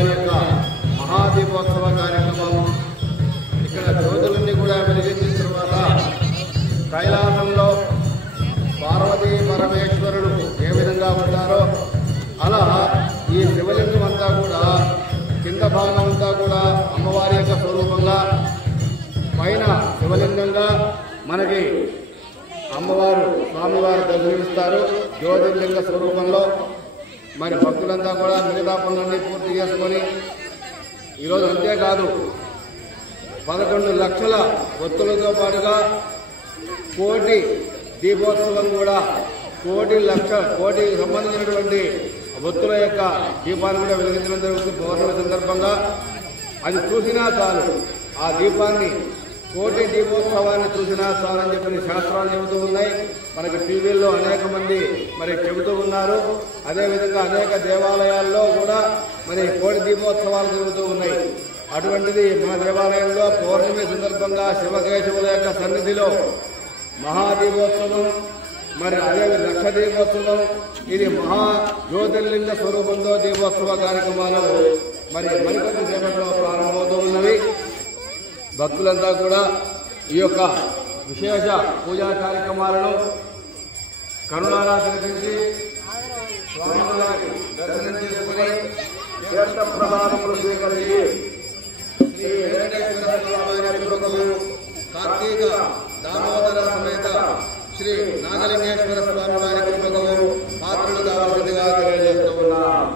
అమ్మవారి యొక్క మహాదీపోత్సవ కార్యక్రమం. ఇక్కడ జ్యోతులన్నీ కూడా వెలిగించిన తర్వాత కైలాసంలో పార్వతీ పరమేశ్వరుడు ఏ విధంగా ఉంటారో అలా ఈ శివలింగం అంతా కూడా కింద భాగం అంతా కూడా అమ్మవారి యొక్క స్వరూపంగా, పైన శివలింగంగా మనకి అమ్మవారు స్వామివారు దర్శనమిస్తారు జ్యోతిర్లింగ స్వరూపంలో. మరి భక్తులంతా కూడా మిగతా పనులన్నీ పూర్తి చేసుకొని ఈరోజు అంతేకాదు 11 లక్షల ఒత్తులతో పాటుగా కోటి దీపోత్సవం కూడా కోటికి సంబంధించినటువంటి ఒత్తుల యొక్క దీపాన్ని కూడా వెలిగించడం జరుగుతుంది పౌర్ణమి సందర్భంగా. అది చూసినా చాలు, ఆ దీపాన్ని కోటి దీపోత్సవాన్ని చూసినా చాలని చెప్పిన శాస్త్రాలు చెబుతూ ఉన్నాయి. మనకి టీవీల్లో అనేక మంది మరి చెబుతూ ఉన్నారు. అదేవిధంగా అనేక దేవాలయాల్లో కూడా మరి కోటి దీపోత్సవాలు జరుగుతూ ఉన్నాయి. అటువంటిది మన దేవాలయంలో పౌర్ణమి సందర్భంగా శివకేశవుల యొక్క సన్నిధిలో మహాదీపోత్సవం, మరి అదే లక్ష దీపోత్సవం, ఇది మహా జ్యోతిర్లింగ స్వరూపంతో దీపోత్సవ కార్యక్రమాలు మరి మరికొద్ది సేపట్లో ప్రారంభమవుతూ ఉన్నవి. భక్తులంతా కూడా ఈ యొక్క విశేష పూజా కార్యక్రమాలను కరుణారా తిలకించి స్వామివారికి దర్శనం చేసుకుని తీర్థ ప్రసాదములు స్వీకరించి శ్రీ వెంకటేశ్వర స్వామి కృపకు కార్తీక దామోదర సమేత శ్రీ నాగలింగేశ్వర స్వామి వారి కృపకు పాత్రలు కావాల్సిందిగా తెలియజేస్తూ ఉన్నాం.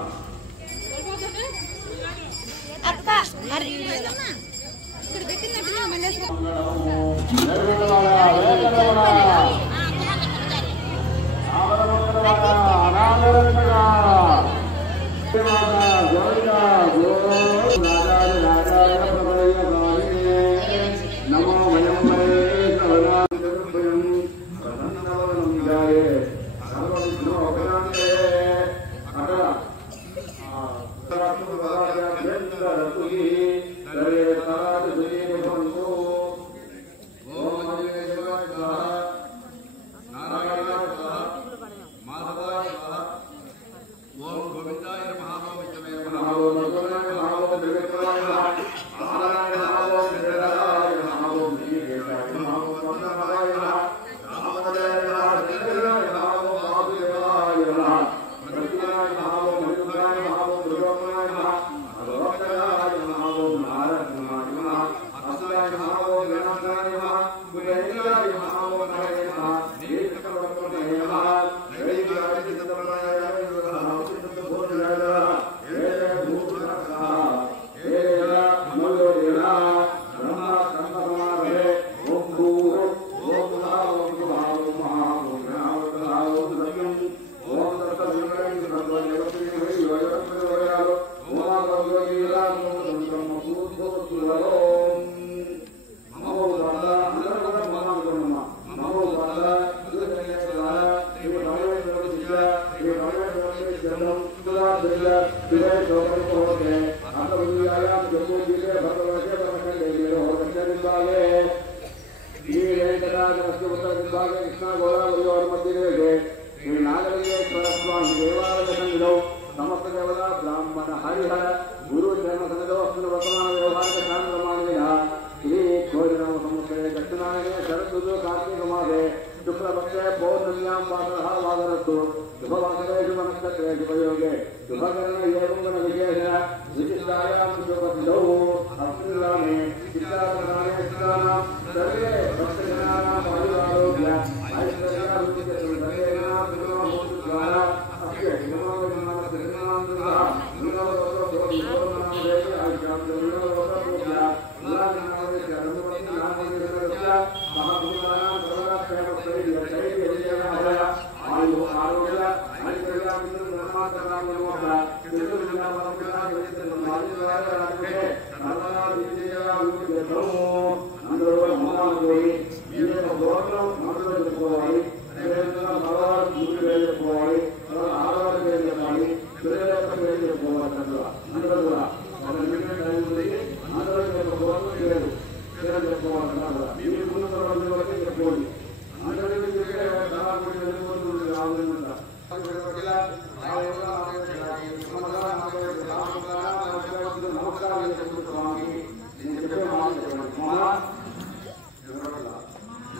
నమస్కారం చేసుకుంటూ స్వామికి నేను చెప్పే మాట చెప్పండి.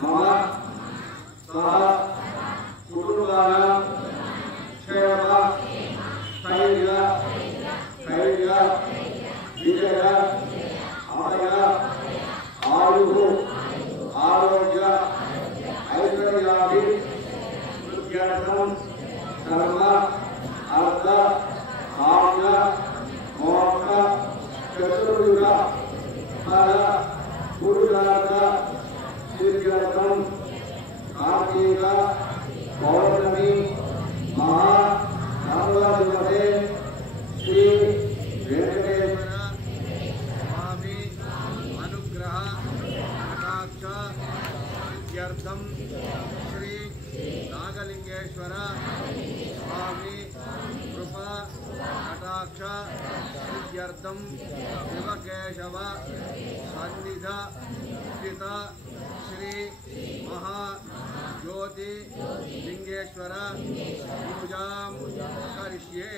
మమ సహ కుటుంబాన క్షేమ స్థైర్య ధైర్య విజయ అభయ ఆయు ఆరోగ్య ఐశ్వర్యాభి వృద్ధ్యర్థం ధర్మ అర్థ కామ్య మోక్ష చతుర్యుగ ఫల పురుషార్థ సిద్ధ్యర్థం కార్తీక పౌర్ణమి మహా నవదివసే శ్రీ వెంకటేశ్వర స్వామి అనుగ్రహ కటాక్ష సిద్ధ్యర్థం శ్రీ నాగలింగేశ్వర స్వామి కృప కటాక్ష సిద్ధ్యర్థం శివకేశవ సన్నిధ స్థిత శ్రీ మహా జ్యోతి లింగేశ్వర పూజాం కరిష్యే.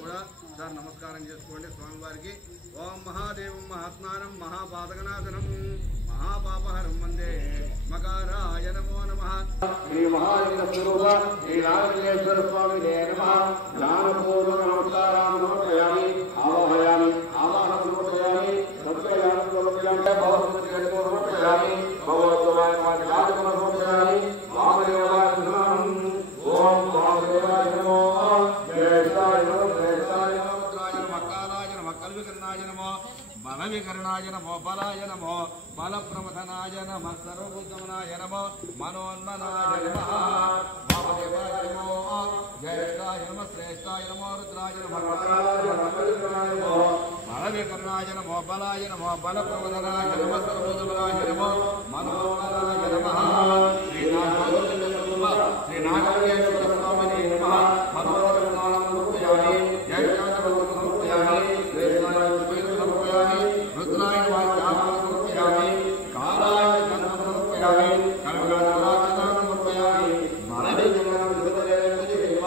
కూడా సార్ నమస్కారం చేసుకోండి స్వామివారికి. ఓం మహాదేవం మహాత్మానం మహాపాదకనాథనం మహాపాపహరం వందే మకారాయ నమో నమః. శ్రీ మహాలింగ స్వరూప శ్రీ నాగలింగేశ్వర స్వామి నమః. జ్ఞానపూర్వక నమస్కారాన్ని సమర్పయామి. ఆవాహయామి ఆవాహనం సమర్పయామి. సంస్కారాన్ని సమర్పయామి. భగవద్గీత సమర్పయామి. భగవద్వాయ సమర్పయామి. వామదేవాయ నమః. ఓం వామదేవాయ నమో. జయసాయ నమో. జయసాయ నమో. మకారాయ నమః. కల్వికర్ణాయ నమో. బలవికరణాయ నమో. బలాయ నమో. బలప్రమథనాయ నమః. సర్వభూతమనాయ నమో. మనోన్మనాయ నమః. వామదేవాయ నమో. జయసాయ నమో. శ్రేష్ఠాయ నమో. రుద్రాయ నమః. బలవికరణాయ నమో. బలాయ నమో. బలప్రమథనాయ నమః. సర్వభూతమనాయ నమో. మనోన్మనాయ నమః. శ్రీ నాగలింగేశ్వర స్వామినే నమః. మనోరమణానం సమర్పయామి. జయశాంతరం సమర్పయామి. రుద్రాయ వాక్యానం సమర్పయామి. కాలాయ గంధం సమర్పయామి. కనకరాజనం సమర్పయామి. మరవిజనం విదరేవ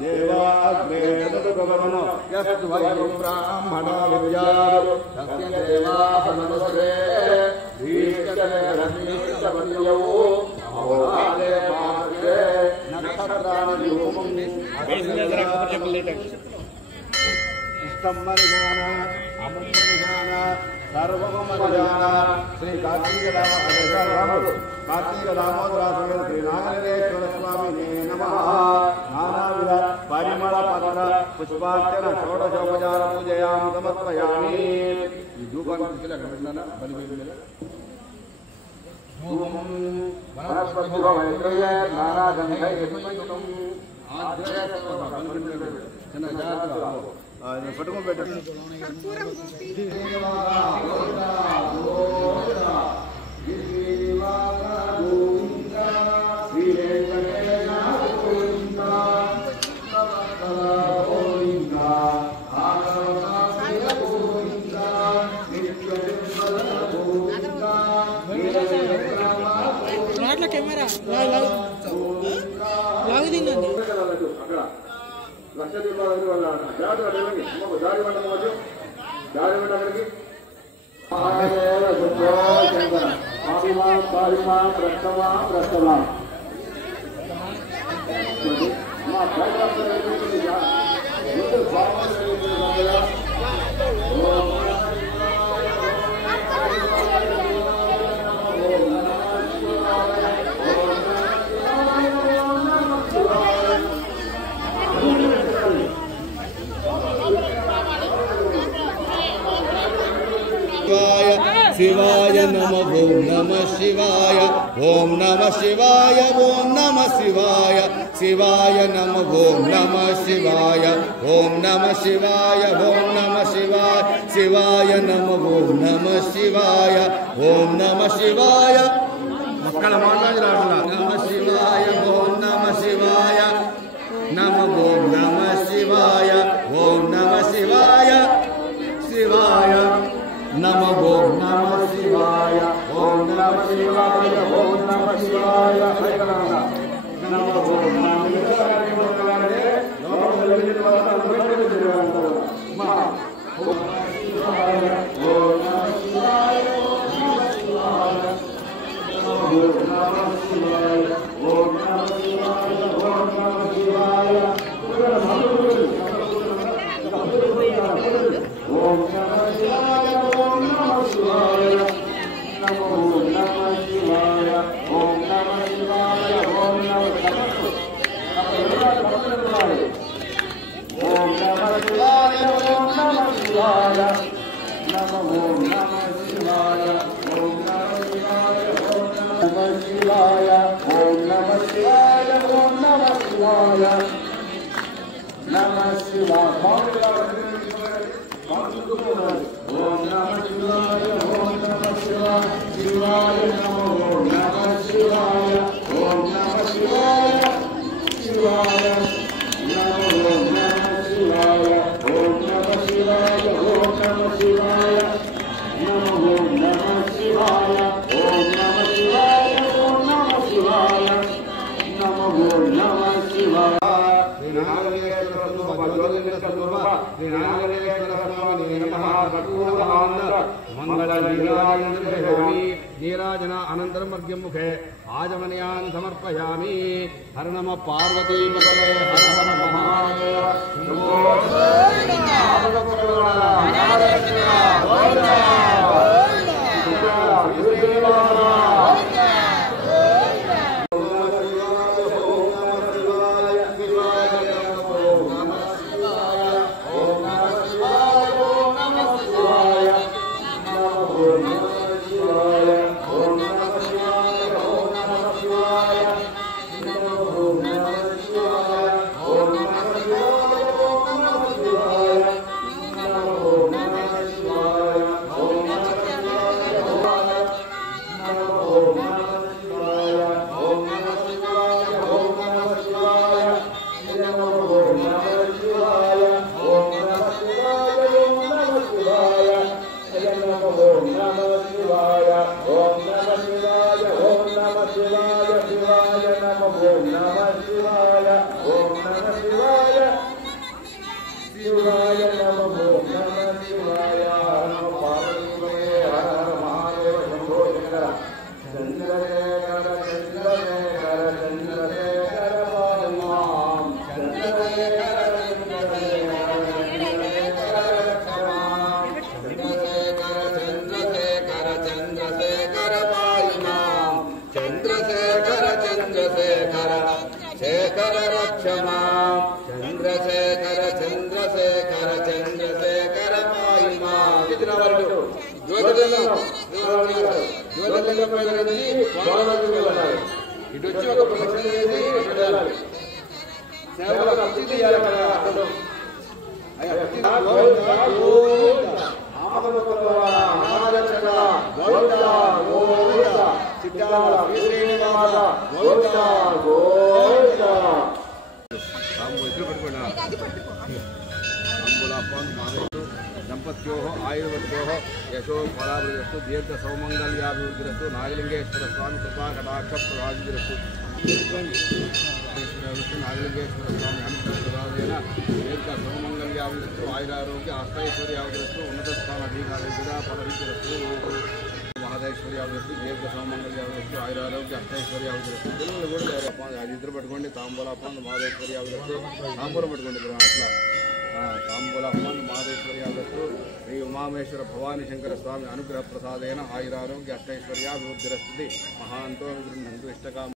देवाग्रे तदुपवनो यस्तु वै ब्राह्मणो विद्यात् तस्य देवासनमसरे धीष्टकरनिष्टवर्यौ अहोराले पार्श्वे नक्षत्राणि रूपं इष्टमनिजान अमुमनिजान सर्वमनिजान श्री कार्तिक दामोदर समेत श्री नागेश्वर स्वामी नमः। नानाविध परिमल पत्र पुष्पार्चन षोडशोपचार पूजयां समर्पयामि। कैमरा लाग दिन शिवाय नमः ओम नमः शिवाय ओम नमः शिवाय ओम नमः शिवाय शिवाय नमः ओम नमः शिवाय ओम नमः शिवाय ओम नमः शिवाय शिवाय नमः ओम नमः शिवाय ओम नमः शिवाय मक्कल माताजिराडला नमः शिवाय ओम नमः शिवाय नमः ओम नमः शिवाय ओम नमः शिवाय शिवाय नमः ओम नमः शिवाय ओम नमः शिवाय ओम नमः शिवाय नमः ओम नीराजन अनन्तरं मध्यं मुखे आजमनयान् समर्पयामि। हर नमः पार्वती पतये हर हर महादेव शिवाय नमः ओम नमः शिवाय ओम नमः शिवाय యువతలింగం పైన నుంచి ఇటు వచ్చి ఒక ప్రదక్షిణ చేసి వెళ్ళాలి. సేవల భక్తి తీయాలి కదా. దంపత్యో ఆయుర్వర్గో యశో ఫలాభిరస్తు దీర్ఘ సౌమంగళ్యాభివృద్ధిరస్తు నాగలింగేశ్వర స్వామి కృపా కటాక్ష ప్రసాదిరస్తు నాగలింగేశ్వర స్వామి అనుగ్రహప్రసాదేన దీర్ఘ సౌమంగళ్యాభివృద్ధి ఆయురారోగ్య అష్టైశ్వర్యాభివృద్ధి ఉన్నత స్థాన అధికారిగా ఫలవిద్రస్తు మహదేశ్వర్యాభివృద్ధి దీర్ఘ సౌమంగళ్యాభివృద్ధి ఆయురారోగ్య అష్టైశ్వర్యాభివృద్ధి పిల్లలు కూడా అది ఇద్దరు పట్టుకోండి. తాంబూలాపంది మహదేశ్వర్యాభివృద్ధి తాంబూలం పట్టుకోండి అట్లా తాంబూలాపంది మహదేశ్వర్యాభివృద్ధి శ్రీ ఉమామేశ్వర భవానీ శంకర స్వామి అనుగ్రహ ప్రసాదేన ఆయురారోగ్య అష్టైశ్వర్యాభివృద్ధిరస్తు మహాంతో విగృహంతు ఇష్టకామ